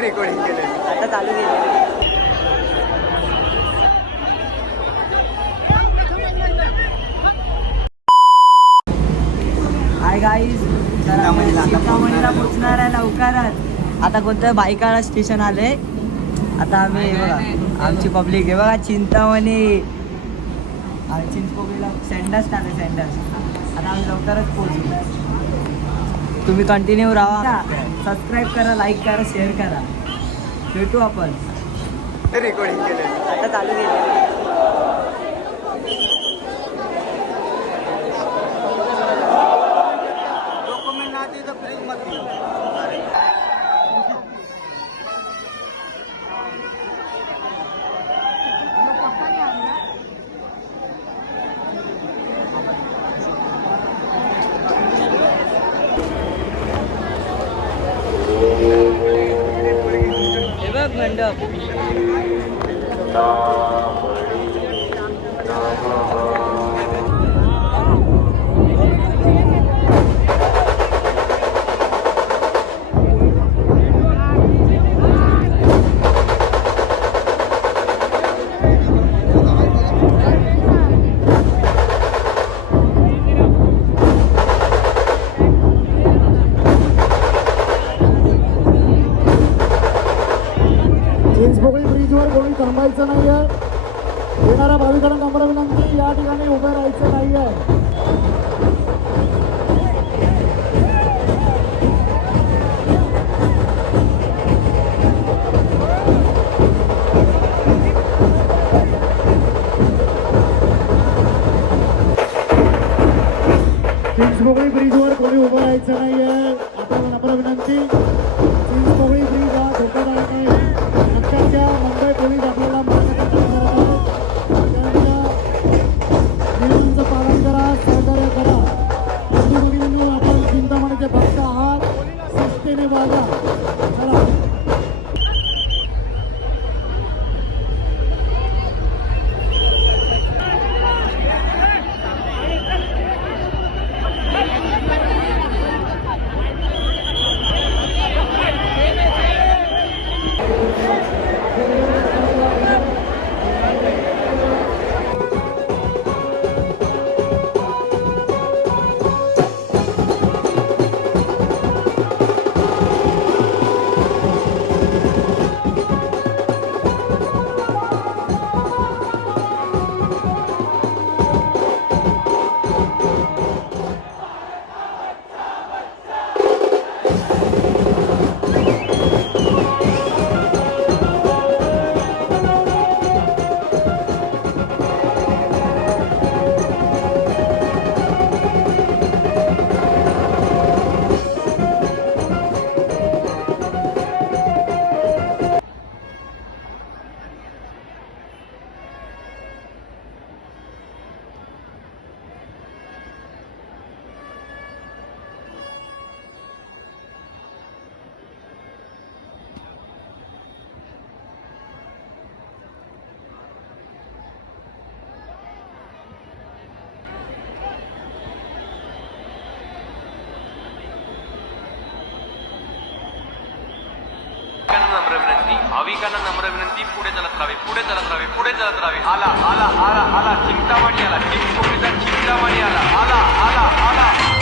Recording केलं आता चालू केलं. हाय गाईज, तर आम्ही चिंतामणीला पोचणार आहे लवकरच. आता कोणतं बायकाळा स्टेशन आले. आता आम्ही बघा आमची पब्लिक आहे बघा चिंतामणी. आम्ही चिंचपोकळीला सँडल्स टाकले सँडल्स. आता आम्ही लवकरच पोहोचू. तुम्ही कंटिन्यू राहा, सबस्क्राईब करा, लाईक करा, शेअर करा. भेटू आपण. रेकॉर्डिंग केलं आता चालू केलं. डॉक्युमेंट आधी तर फ्रीज मध्ये हे बघ मंडप. चिंचपोकळी ब्रिजवर कोणी थांबायचं नाही आहे. येणाऱ्या भाविकांना नम्र विनंती, या ठिकाणी उभं राहायचं नाही आहे. चिंचपोकळी ब्रिजवर कोणी उभं राहायचं नाही आहे. आपल्याला नम्र विनंती. चिंचपोकळी ब्रिज हा धोकादायक आहे. आजकालच्या मुंबई पोलीस आपल्याला मार्गदर्शन करत आहेत. त्यांच्या नियमांचं पालन करा, सहकार्य करा. बंधू आपण चिंतामणीचे भक्त आहात, शिस्तीने वागा. चला. भाविकांना नम्र विनंती, पुढे चालत राहावे, पुढे चालत राहावे, पुढे चालत राहावे. आला आला आला आला चिंतामणी आला, चिंचपोकळीचा चिंतामणी आला, आला आला आला.